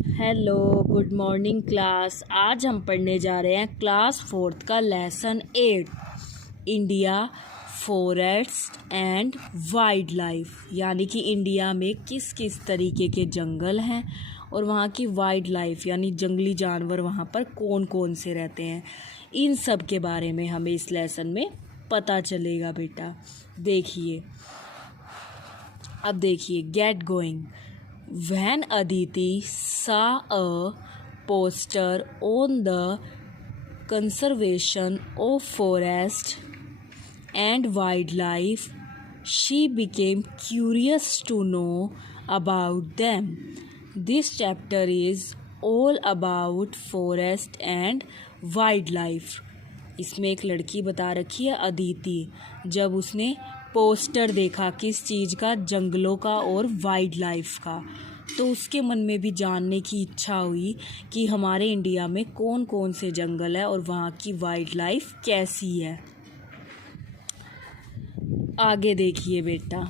Hello, good morning class. आज हम पढ़ने जा रहे हैं क्लास 4th का lesson 8 India forest and wild life, यानी कि इंडिया में किस किस तरीके के जंगल हैं और वहाँ की वाइल्ड लाइफ यानी जंगली जानवर वहाँ पर कौन कौन से रहते हैं, इन सब के बारे में हमें इस लेसन में पता चलेगा बेटा। अब देखिए, get going. When Aditi saw a poster on the conservation of forest and wildlife, she became curious to know about them. This chapter is all about forest and wildlife. इसमें एक लड़की बता रखी है अदिति, जब उसने पोस्टर देखा किस चीज़ का, जंगलों का और वाइल्ड लाइफ का, तो उसके मन में भी जानने की इच्छा हुई कि हमारे इंडिया में कौन कौन से जंगल है और वहाँ की वाइल्ड लाइफ कैसी है। आगे देखिए बेटा,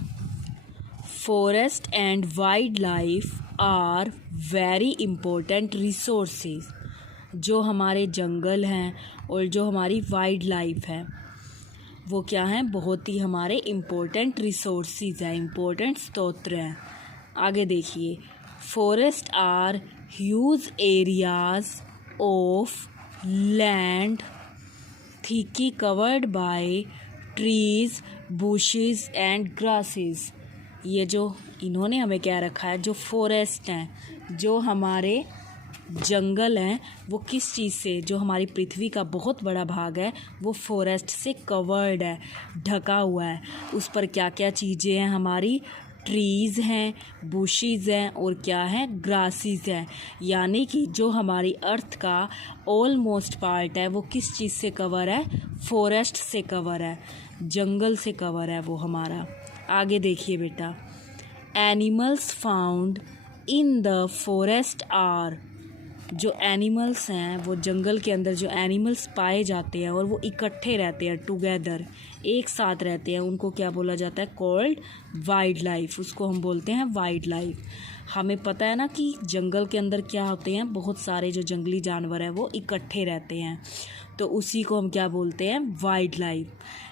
forest and wildlife are very important resources. जो हमारे जंगल हैं और जो हमारी वाइल्ड लाइफ है वो क्या हैं, बहुत ही हमारे इम्पोर्टेंट रिसोर्सेज हैं, इम्पोर्टेंट स्रोत हैं। आगे देखिए, forest are huge areas of land thickly covered by trees, bushes and grasses. ये जो इन्होंने हमें क्या रखा है, जो फॉरेस्ट हैं, जो हमारे जंगल हैं, वो किस चीज़ से, जो हमारी पृथ्वी का बहुत बड़ा भाग है वो फॉरेस्ट से कवर्ड है, ढका हुआ है। उस पर क्या क्या चीज़ें हैं, हमारी ट्रीज़ हैं, बुशेज़ हैं और क्या है, ग्रासेस हैं। यानी कि जो हमारी अर्थ का ऑलमोस्ट पार्ट है वो किस चीज़ से कवर है, फॉरेस्ट से कवर है, जंगल से कवर है वो हमारा। आगे देखिए बेटा, animals found in the forest are. जो एनिमल्स हैं, वो जंगल के अंदर जो एनिमल्स पाए जाते हैं और वो इकट्ठे रहते हैं, टुगेदर एक साथ रहते हैं, उनको क्या बोला जाता है, कॉल्ड वाइल्ड लाइफ। उसको हम बोलते हैं वाइल्ड लाइफ। हमें पता है ना कि जंगल के अंदर क्या होते हैं, बहुत सारे जो जंगली जानवर हैं वो इकट्ठे रहते हैं, तो उसी को हम क्या बोलते हैं, वाइल्ड लाइफ।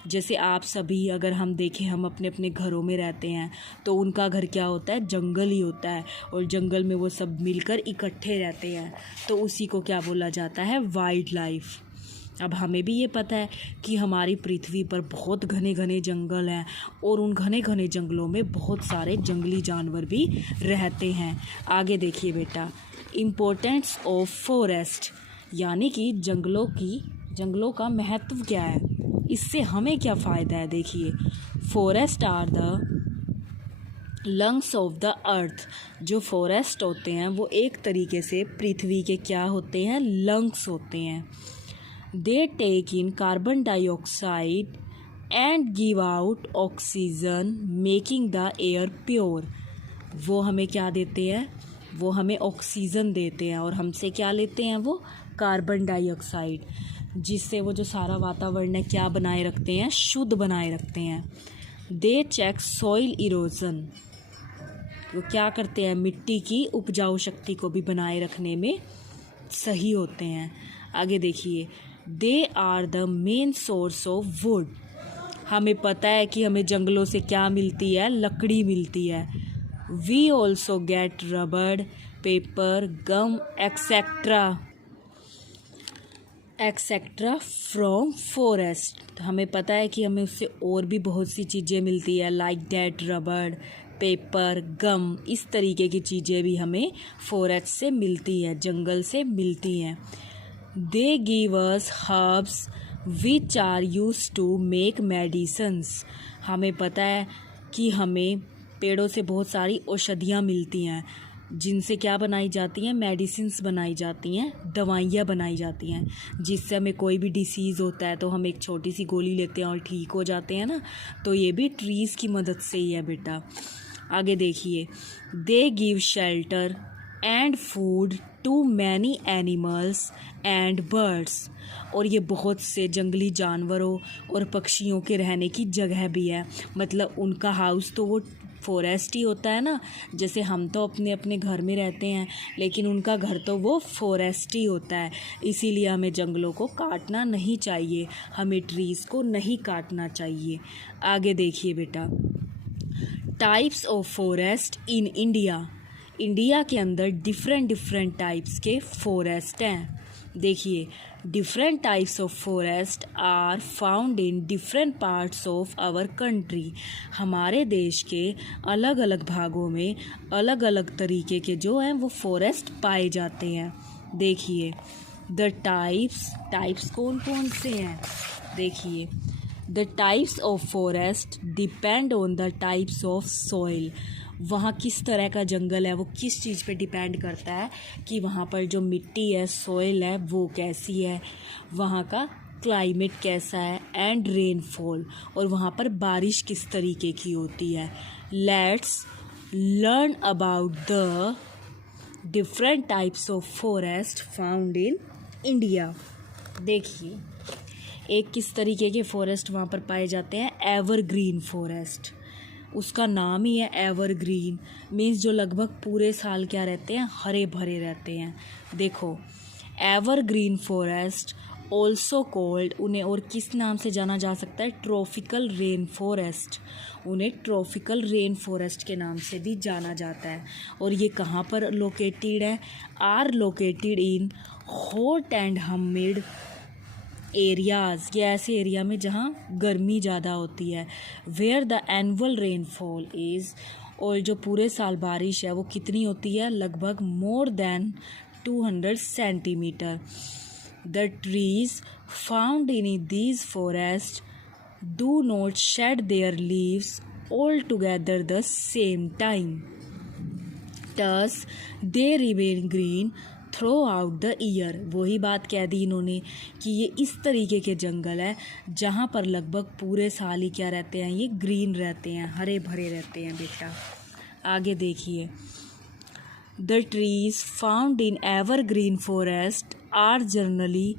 जैसे आप सभी अगर हम देखें, हम अपने अपने घरों में रहते हैं तो उनका घर क्या होता है, जंगल ही होता है, और जंगल में वो सब मिलकर इकट्ठे रहते हैं, तो उसी को क्या बोला जाता है, वाइल्ड लाइफ। अब हमें भी ये पता है कि हमारी पृथ्वी पर बहुत घने घने जंगल हैं और उन घने घने जंगलों में बहुत सारे जंगली जानवर भी रहते हैं। आगे देखिए बेटा, इम्पोर्टेंस ऑफ फॉरेस्ट, यानी कि जंगलों का महत्व क्या है, इससे हमें क्या फ़ायदा है। देखिए, forest are the lungs of the earth. जो फॉरेस्ट होते हैं वो एक तरीके से पृथ्वी के क्या होते हैं, लंग्स होते हैं। They take in carbon dioxide and give out oxygen making the air pure. वो हमें क्या देते हैं, वो हमें ऑक्सीजन देते हैं और हमसे क्या लेते हैं, वो कार्बन डाइऑक्साइड, जिससे वो जो सारा वातावरण है क्या बनाए रखते हैं, शुद्ध बनाए रखते हैं। दे चेक सॉइल इरोजन। वो क्या करते हैं, मिट्टी की उपजाऊ शक्ति को भी बनाए रखने में सही होते हैं। आगे देखिए, they are the main source of wood. हमें पता है कि हमें जंगलों से क्या मिलती है, लकड़ी मिलती है। We also get rubber, paper, gum etcetera from forest. हमें पता है कि हमें उससे और भी बहुत सी चीज़ें मिलती है, लाइक डेट, रबड़, पेपर, गम, इस तरीके की चीज़ें भी हमें फॉरेस्ट से मिलती है, जंगल से मिलती हैं। They give us herbs which are use to make medicines. हमें पता है कि हमें पेड़ों से बहुत सारी औषधियाँ मिलती हैं, जिनसे क्या बनाई जाती हैं, मेडिसिन्स बनाई जाती हैं, दवाइयाँ बनाई जाती हैं, जिससे हमें कोई भी डिसीज़ होता है तो हम एक छोटी सी गोली लेते हैं और ठीक हो जाते हैं ना, तो ये भी ट्रीज़ की मदद से ही है बेटा। आगे देखिए, they give shelter and food to many animals and birds. और ये बहुत से जंगली जानवरों और पक्षियों के रहने की जगह भी है, मतलब उनका हाउस तो वो फॉरेस्ट ही होता है ना। जैसे हम तो अपने अपने घर में रहते हैं, लेकिन उनका घर तो वो फॉरेस्ट ही होता है। इसीलिए हमें जंगलों को काटना नहीं चाहिए, हमें ट्रीज़ को नहीं काटना चाहिए। आगे देखिए बेटा, types of forest in India. India के अंदर डिफरेंट टाइप्स के फॉरेस्ट हैं। देखिए, different types of forest are found in different parts of our country. हमारे देश के अलग अलग भागों में अलग अलग तरीके के जो हैं वो फॉरेस्ट पाए जाते हैं। देखिए, द टाइप्स कौन कौन से हैं। देखिए, the types of forest depend on the types of soil. वहाँ किस तरह का जंगल है, वो किस चीज़ पे डिपेंड करता है कि वहाँ पर जो मिट्टी है, सॉइल है, वो कैसी है, वहाँ का क्लाइमेट कैसा है, एंड रेनफॉल, और वहाँ पर बारिश किस तरीके की होती है। Let's learn about the different types of forest found in India. देखिए, एक किस तरीके के फॉरेस्ट वहाँ पर पाए जाते हैं, एवरग्रीन फॉरेस्ट। उसका नाम ही है एवरग्रीन, मीन्स जो लगभग पूरे साल क्या रहते हैं, हरे भरे रहते हैं। देखो, एवरग्रीन फॉरेस्ट ऑल्सो कॉल्ड, उन्हें और किस नाम से जाना जा सकता है, ट्रॉपिकल रेन फॉरेस्ट। उन्हें ट्रॉपिकल रेन फॉरेस्ट के नाम से भी जाना जाता है। और ये कहाँ पर लोकेटेड है, are located in hot and humid areas. ये ऐसे एरिया में जहाँ गर्मी ज़्यादा होती है। Where the annual rainfall is, और जो पूरे साल बारिश है वो कितनी होती है, लगभग more than 200 centimetre. The trees found in these forest do not shade there leaves all together the same time, thus they remain green through out the year. वही बात कह दी इन्होंने कि ये इस तरीके के जंगल है जहाँ पर लगभग पूरे साल ही क्या रहते हैं, ये ग्रीन रहते हैं, हरे भरे रहते हैं बेटा। आगे देखिए, the trees found in evergreen forest are generally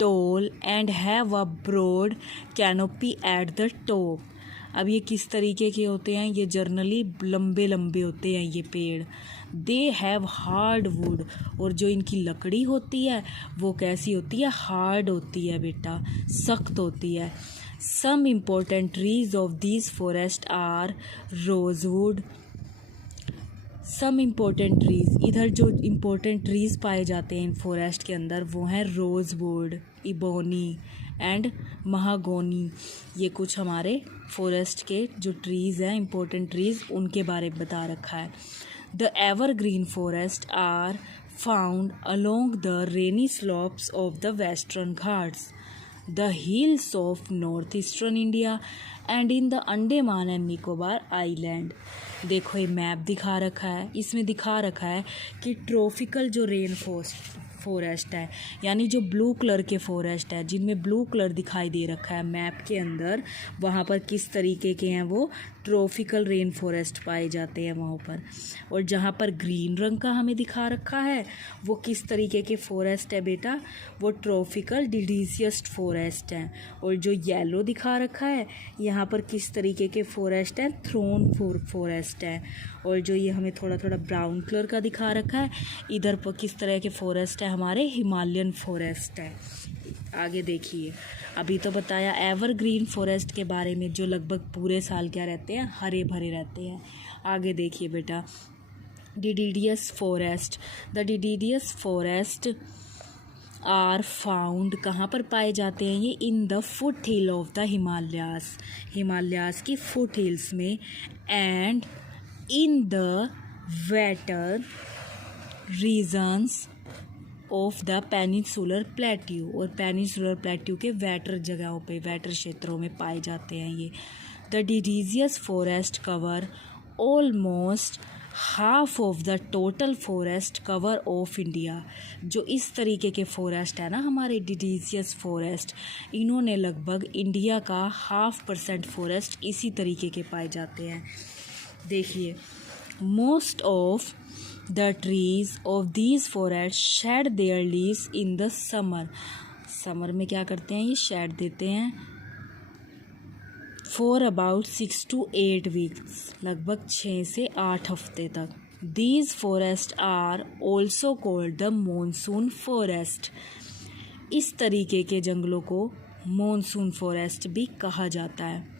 tall and have a broad canopy at the top. अब ये किस तरीके के होते हैं, ये जर्नली लंबे लंबे होते हैं ये पेड़। दे हैव हार्ड वुड, और जो इनकी लकड़ी होती है वो कैसी होती है, हार्ड होती है बेटा, सख्त होती है। Some important trees of this forest are rosewood. Some important trees, इधर जो इम्पोर्टेंट ट्रीज पाए जाते हैं इन फॉरेस्ट के अंदर वो हैं रोजवुड, इबोनी एंड महागोनी। ये कुछ हमारे फॉरेस्ट के जो ट्रीज़ हैं, इम्पोर्टेंट ट्रीज़, उनके बारे में बता रखा है। The evergreen forest are found along the rainy slopes of the western Ghats, the hills of north eastern India and in the Andaman and Nicobar island. देखो, ये मैप दिखा रखा है, इसमें दिखा रखा है कि ट्रॉपिकल जो रेन फॉरेस्ट है, यानी जो ब्लू कलर के फॉरेस्ट है, जिनमें ब्लू कलर दिखाई दे रखा है मैप के अंदर, वहाँ पर किस तरीके के हैं, वो ट्रॉपिकल रेन फॉरेस्ट पाए जाते हैं वहाँ पर। और जहाँ पर ग्रीन रंग का हमें दिखा रखा है वो किस तरीके के फॉरेस्ट है बेटा, वो ट्रॉपिकल डिसीडियस फॉरेस्ट हैं। और जो येलो दिखा रखा है यहाँ पर किस तरीके के फॉरेस्ट हैं, थ्रोन फॉरेस्ट है। और जो ये हमें थोड़ा थोड़ा ब्राउन कलर का दिखा रखा है, इधर पर किस तरह के फॉरेस्ट है, हमारे हिमालयन फॉरेस्ट है। आगे देखिए, अभी तो बताया एवरग्रीन फॉरेस्ट के बारे में जो लगभग पूरे साल क्या रहते हैं, हरे भरे रहते हैं। आगे देखिए बेटा, deciduous forest. The deciduous forest are found, कहाँ पर पाए जाते हैं ये, in the foothill of the Himalayas, Himalayas की फुट हिल्स में, and in the wetter regions of the peninsular plateau, और पेनिनसुलर प्लेट्यू के वेटर जगहों पे, वेटर क्षेत्रों में पाए जाते हैं ये। The deciduous forest cover almost half of the total forest cover of India. जो इस तरीके के फॉरेस्ट है ना हमारे डिसीडियस फॉरेस्ट, इन्होंने लगभग इंडिया का 0.5% फॉरेस्ट इसी तरीके के पाए जाते हैं। देखिए, most of the trees of these forest shade there leaves in the summer. Summer में क्या करते हैं, ये शेड देते हैं फॉर अबाउट 6 to 8 वीक्स, लगभग 6 से 8 हफ्ते तक। These forest are also called the monsoon forest. इस तरीके के जंगलों को मानसून फॉरेस्ट भी कहा जाता है।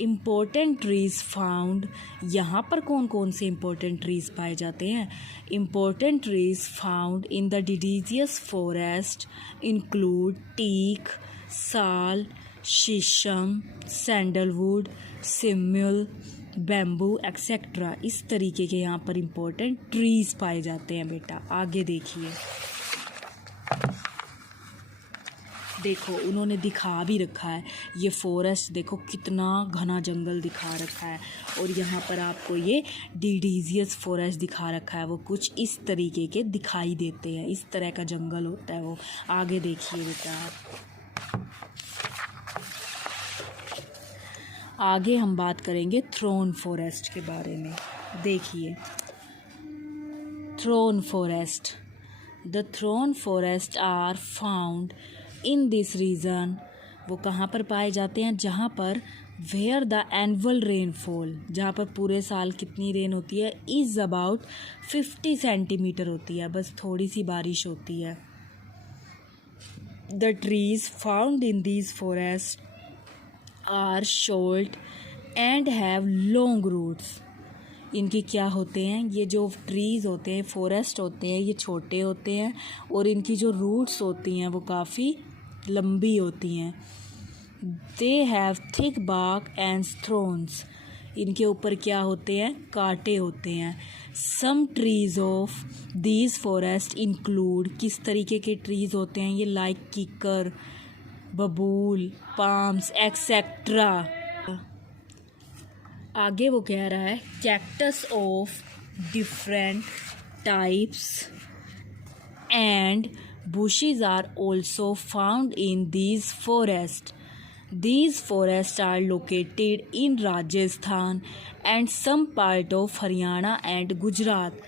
इम्पोर्टेंट ट्रीज़ फाउंड, यहाँ पर कौन कौन से इम्पोर्टेंट ट्रीज़ पाए जाते हैं? Important trees found in the deciduous forest include teak, sal, shisham, sandalwood, सिम्युल, bamboo etcetera. इस तरीके के यहाँ पर इम्पोर्टेंट ट्रीज़ पाए जाते हैं बेटा। आगे देखिए, देखो उन्होंने दिखा भी रखा है ये फॉरेस्ट, देखो कितना घना जंगल दिखा रखा है। और यहाँ पर आपको ये डिसीडियस फॉरेस्ट दिखा रखा है, वो कुछ इस तरीके के दिखाई देते हैं, इस तरह का जंगल होता है वो। आगे देखिए बेटा, आगे हम बात करेंगे थ्रोन फॉरेस्ट के बारे में। देखिए thorn forest, the thorn forest are found in this region. वो कहाँ पर पाए जाते हैं? जहाँ पर वेयर द एनुअल रेनफॉल, जहाँ पर पूरे साल कितनी रेन होती है, इज़ अबाउट 50 सेंटीमीटर होती है, बस थोड़ी सी बारिश होती है। The trees found in these forest are short and have long roots. इनके क्या होते हैं, ये जो ट्रीज़ होते हैं, फॉरेस्ट होते हैं, ये छोटे होते हैं और इनकी जो रूट्स होती हैं वो काफ़ी लंबी होती हैं। They have thick bark and thorns, इनके ऊपर क्या होते हैं? कांटे होते हैं। Some trees of these forest include, किस तरीके के ट्रीज़ होते हैं ये? लाइक कीकर, बबूल, पाम्स एक्सेट्रा। आगे वो कह रहा है cactus of different types and bushes are also found in these forests. These forests are located in Rajasthan and some part of Haryana and Gujarat.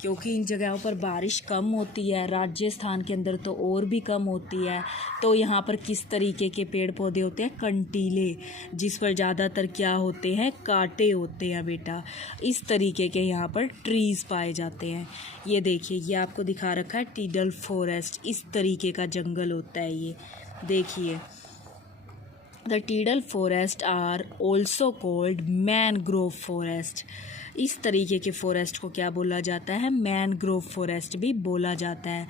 क्योंकि इन जगहों पर बारिश कम होती है, राजस्थान के अंदर तो और भी कम होती है, तो यहाँ पर किस तरीके के पेड़ पौधे होते हैं? कंटीले, जिस पर ज़्यादातर क्या होते हैं? कांटे होते हैं बेटा। इस तरीके के यहाँ पर ट्रीज़ पाए जाते हैं। ये देखिए, ये आपको दिखा रखा है टीडल फॉरेस्ट, इस तरीके का जंगल होता है ये। देखिए, the tidal forest are also called mangrove forest. इस तरीके के फॉरेस्ट को क्या बोला जाता है? मैनग्रोव फॉरेस्ट भी बोला जाता है।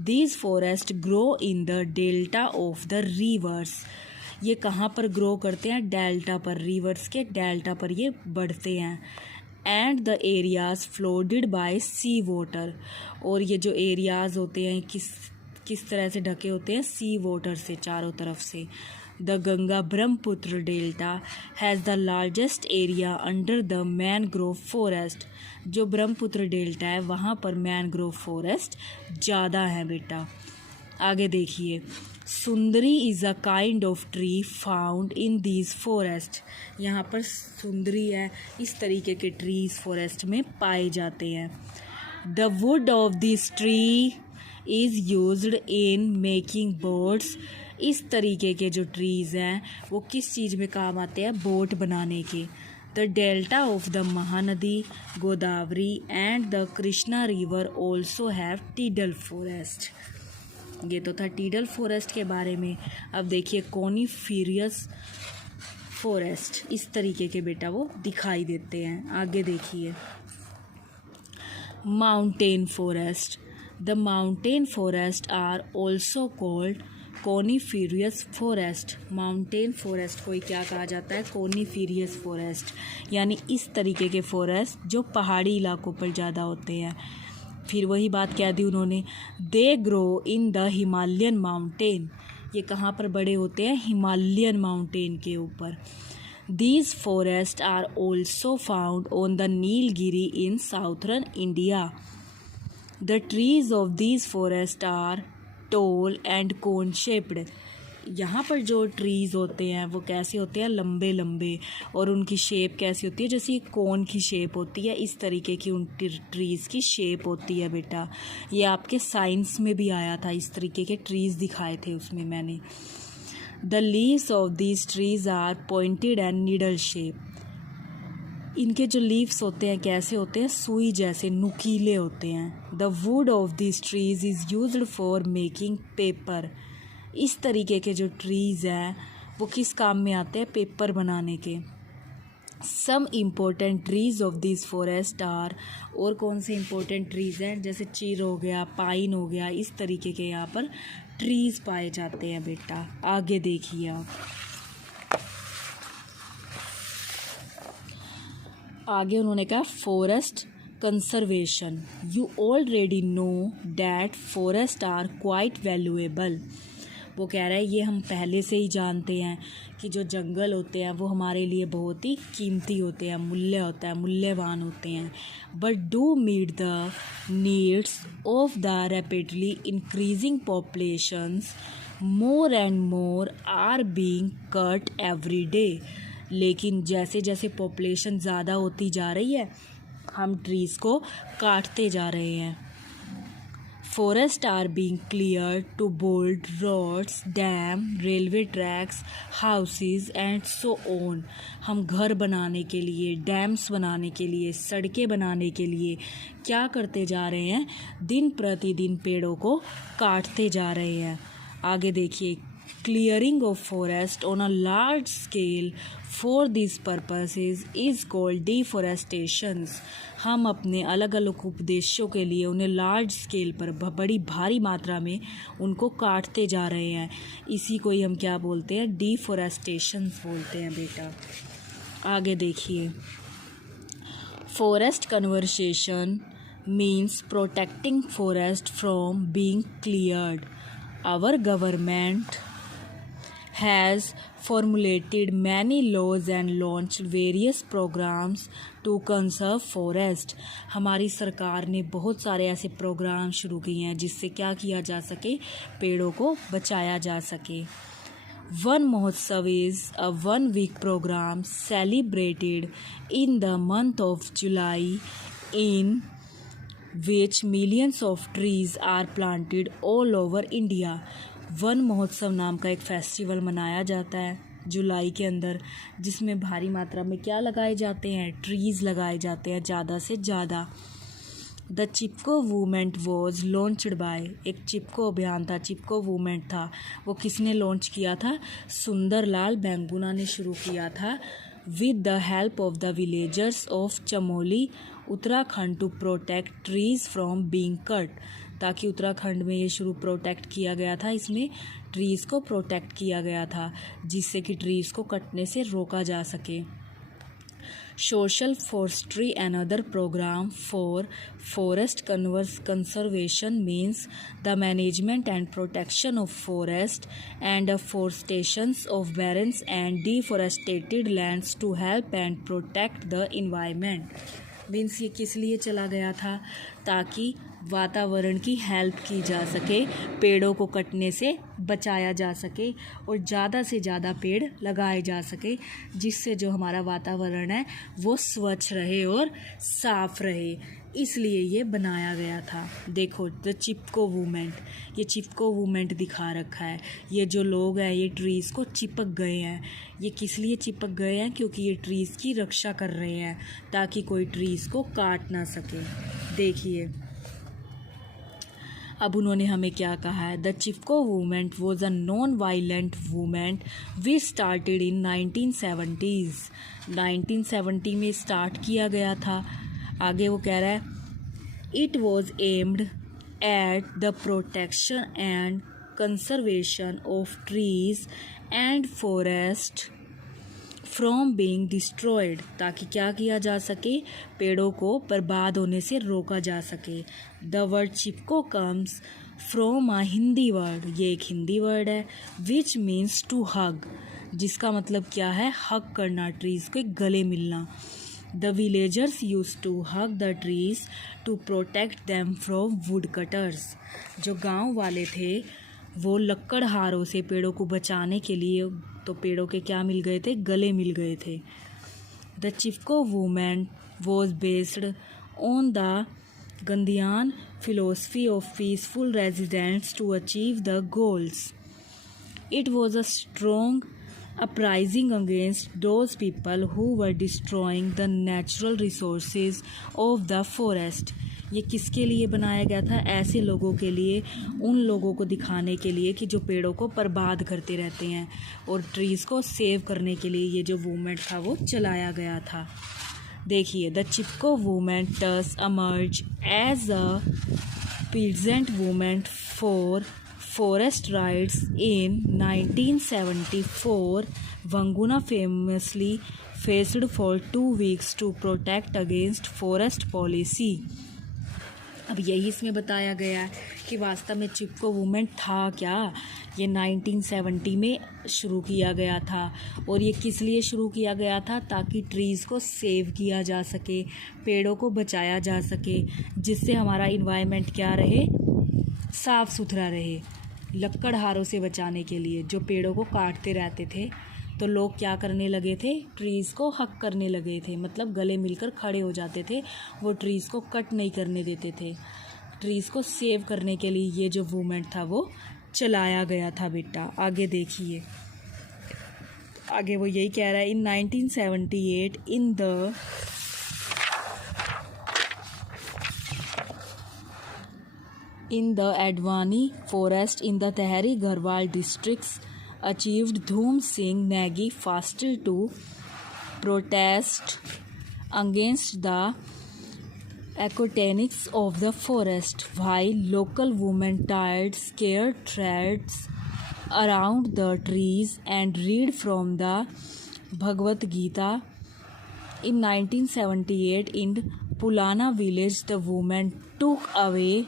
These forest grow in the delta of the reverse. ये कहाँ पर ग्रो करते हैं? डेल्टा पर, रिवर्स के डेल्टा पर ये बढ़ते हैं। And the areas flooded by sea water, और ये जो एरियाज होते हैं किस तरह से ढके होते हैं? सी वाटर से, चारों तरफ से। The Ganga Brahmaputra delta has the largest area under the mangrove forest. जो ब्रह्मपुत्र डेल्टा है वहाँ पर मैनग्रोव फॉरेस्ट ज़्यादा है बेटा। आगे देखिए, सुंदरी is a kind of tree found in these forest. यहाँ पर सुंदरी है, इस तरीके के ट्रीज फॉरेस्ट में पाए जाते हैं। The wood of this tree is used in making boats. इस तरीके के जो ट्रीज़ हैं वो किस चीज़ में काम आते हैं? बोट बनाने के। The delta of the Mahanadi, Godavari and the Krishna river also have tidal forest. ये तो था टीडल फॉरेस्ट के बारे में। अब देखिए कोनिफेरस फॉरेस्ट, इस तरीके के बेटा वो दिखाई देते हैं। आगे देखिए, mountain forest. The mountain forest are also called coniferous forest. Mountain forest को ही क्या कहा जाता है? कोनिफेरस फॉरेस्ट, यानी इस तरीके के फॉरेस्ट जो पहाड़ी इलाकों पर ज़्यादा होते हैं। फिर वही बात कह दी उन्होंने, they grow in the Himalayan mountain. ये कहाँ पर बड़े होते हैं? हिमालयन माउंटेन के ऊपर। These forest are also found on the Nilgiri in southern India. The trees of these forest are tall and cone shaped. यहाँ पर जो ट्रीज़ होते हैं वो कैसे होते हैं? लंबे लंबे, और उनकी शेप कैसी होती है? जैसे कोन की शेप होती है, इस तरीके की उन ट्रीज़ की शेप होती है बेटा। ये आपके साइंस में भी आया था, इस तरीके के ट्रीज़ दिखाए थे उसमें मैंने। The leaves of these trees are pointed and needle shape. इनके जो लीव्स होते हैं कैसे होते हैं, सुई जैसे नुकीले होते हैं। The wood of this trees is used for making paper. इस तरीके के जो ट्रीज़ हैं वो किस काम में आते हैं, पेपर बनाने के। Some important trees of this forest are, और कौन से इम्पोर्टेंट ट्रीज़ हैं, जैसे चीर हो गया, पाइन हो गया, इस तरीके के यहाँ पर ट्रीज़ पाए जाते हैं बेटा। आगे देखिए आप, आगे उन्होंने कहा forest conservation. You already know that forest are quite valuable. वो कह रहा है ये हम पहले से ही जानते हैं कि जो जंगल होते हैं वो हमारे लिए बहुत ही कीमती होते हैं, मूल्यवान होते हैं। But do meet the needs of the rapidly increasing populations, more and more are being cut every day. लेकिन जैसे जैसे पॉपुलेशन ज़्यादा होती जा रही है हम ट्रीज़ को काटते जा रहे हैं। Forest are being clear to build roads, dam, railway tracks, houses and so on. हम घर बनाने के लिए, डैम्स बनाने के लिए, सड़कें बनाने के लिए क्या करते जा रहे हैं, दिन प्रतिदिन पेड़ों को काटते जा रहे हैं। आगे देखिए, clearing of forest on a large scale for these purposes is called deforestation। हम अपने अलग अलग उद्देश्यों के लिए उन्हें लार्ज स्केल पर बड़ी भारी मात्रा में उनको काटते जा रहे हैं। इसी को ही हम क्या बोलते हैं, डिफोरेस्टेशन बोलते हैं बेटा। आगे देखिए, forest conversation means protecting forest from being cleared. Our government has formulated many laws and launched various programs to conserve forest। हमारी सरकार ने बहुत सारे ऐसे प्रोग्राम शुरू किए हैं जिससे क्या किया जा सके, पेड़ों को बचाया जा सके। वन महोत्सव is a 1 week program celebrated in the month of July in which millions of trees are planted all over India। One महोत्सव नाम का एक फेस्टिवल मनाया जाता है जुलाई के अंदर, जिसमें भारी मात्रा में क्या लगाए जाते हैं, ट्रीज़ लगाए जाते हैं ज़्यादा से ज़्यादा। The Chipko movement was launched by, एक चिपको अभियान था, चिपको मूवमेंट था, वो किसने लॉन्च किया था, सुंदरलाल बेंगुना ने शुरू किया था। With the help of the villagers of Chamoli Uttarakhand to protect trees from being cut. ताकि उत्तराखंड में ये शुरू प्रोटेक्ट किया गया था, इसमें ट्रीज़ को प्रोटेक्ट किया गया था जिससे कि ट्रीज़ को कटने से रोका जा सके। Social forestry and other program for forest conservation means the management and protection of forest and afforestations of barren and deforestated lands to help and protect the environment. Means ये किस लिए चला गया था, ताकि वातावरण की हेल्प की जा सके, पेड़ों को कटने से बचाया जा सके और ज़्यादा से ज़्यादा पेड़ लगाए जा सके, जिससे जो हमारा वातावरण है वो स्वच्छ रहे और साफ रहे। इसलिए ये बनाया गया था। देखो द चिपको मूवमेंट, ये चिपको मूवमेंट दिखा रखा है। ये जो लोग हैं ये ट्रीज़ को चिपक गए हैं। ये किस लिए चिपक गए हैं, क्योंकि ये ट्रीज़ की रक्षा कर रहे हैं ताकि कोई ट्रीज़ को काट ना सके। देखिए अब उन्होंने हमें क्या कहा है, the Chipko movement was a non violent movement which started in 1970s। 1970 में स्टार्ट किया गया था। आगे वो कह रहा है, it was aimed at the protection and conservation of trees and forest from being destroyed. ताकि क्या किया जा सके, पेड़ों को बर्बाद होने से रोका जा सके। The word Chipko comes from a Hindi word, ये एक हिंदी वर्ड है, विच मीन्स टू हग, जिसका मतलब क्या है, हग करना, ट्रीज़ के गले मिलना। The villagers use to hug the trees to protect them from wood cutters. जो गांव वाले थे वो लकड़हारों से पेड़ों को बचाने के लिए, तो पेड़ों के क्या मिल गए थे, गले मिल गए थे। The Chipko movement was based on the Gandhian philosophy of peaceful residents to achieve the goals. It was a strong uprising against those people who were destroying the natural resources of the forest. ये किसके लिए बनाया गया था? ऐसे लोगों के लिए, उन लोगों को दिखाने के लिए कि जो पेड़ों को बर्बाद करते रहते हैं, और ट्रीज़ को सेव करने के लिए ये जो मूवमेंट था वो चलाया गया था। देखिए, the Chipko movement thus emerged as a peasant movement for forest rights in 1974. Vanguna famously faced for 2 weeks to protect against forest policy. अब यही इसमें बताया गया है कि वास्तव में चिपको मूवमेंट था क्या। ये 1970 में शुरू किया गया था, और ये किस लिए शुरू किया गया था? ताकि ट्रीज़ को सेव किया जा सके, पेड़ों को बचाया जा सके, जिससे हमारा इन्वायरमेंट क्या रहे, साफ़ सुथरा रहे। लकड़हारों से बचाने के लिए जो पेड़ों को काटते रहते थे, तो लोग क्या करने लगे थे? ट्रीज़ को हक करने लगे थे, मतलब गले मिलकर खड़े हो जाते थे, वो ट्रीज़ को कट नहीं करने देते थे। ट्रीज़ को सेव करने के लिए ये जो मूवमेंट था वो चलाया गया था बेटा। आगे देखिए, आगे वो यही कह रहा है, इन 1978 in the Advani forest in the Tehri Garhwal districts achieved Dhoom Singh Negi fasted to protest against the ecotechnics of the forest, while local women tied scared threads around the trees and read from the Bhagavad Gita. In 1978, in Pulana village, the women took away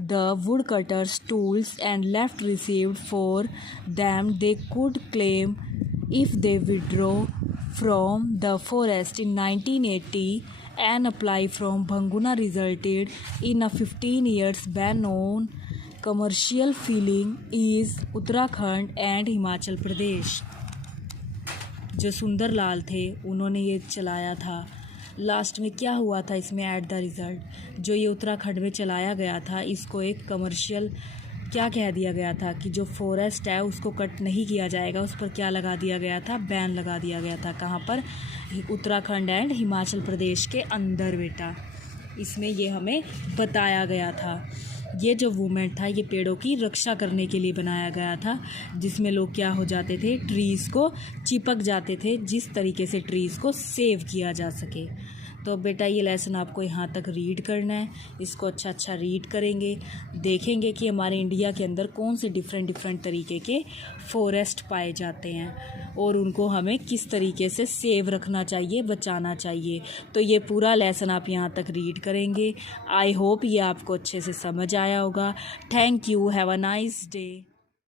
the woodcutters' tools and left received for them they could claim if they withdraw from the forest. In 1980, an apply from Bhanguna resulted in a 15 years ban on commercial filling is Uttarakhand and Himachal Pradesh. जो सुंदर लाल थे उन्होंने ये चलाया था। Last में क्या हुआ था इसमें? एट द रिज़ल्ट जो ये उत्तराखंड में चलाया गया था, इसको एक कमर्शियल क्या कह दिया गया था कि जो फॉरेस्ट है उसको कट नहीं किया जाएगा, उस पर क्या लगा दिया गया था? बैन लगा दिया गया था। कहाँ पर? उत्तराखंड एंड हिमाचल प्रदेश के अंदर बेटा। इसमें ये हमें बताया गया था। ये जो मूवमेंट था ये पेड़ों की रक्षा करने के लिए बनाया गया था, जिसमें लोग क्या हो जाते थे? ट्रीज़ को चिपक जाते थे, जिस तरीके से ट्रीज़ को सेव किया जा सके। तो बेटा ये लेसन आपको यहाँ तक रीड करना है, इसको अच्छा रीड करेंगे, देखेंगे कि हमारे इंडिया के अंदर कौन से डिफरेंट तरीके के फॉरेस्ट पाए जाते हैं और उनको हमें किस तरीके से सेव रखना चाहिए, बचाना चाहिए। तो ये पूरा लेसन आप यहाँ तक रीड करेंगे। आई होप ये आपको अच्छे से समझ आया होगा। Thank you, have a nice day.